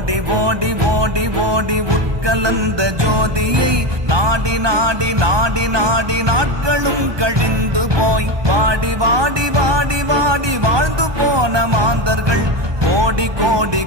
ஓடி ஓடி ஓடி ஓடி உட்கலந்த ஜோதியை நாடி நாடி நாடி நாடி நாட்களும் கழிந்து போய் வாடி வாடி வாடி வாடி வாழ்ந்து போன மாந்தர்கள் கோடி கோடி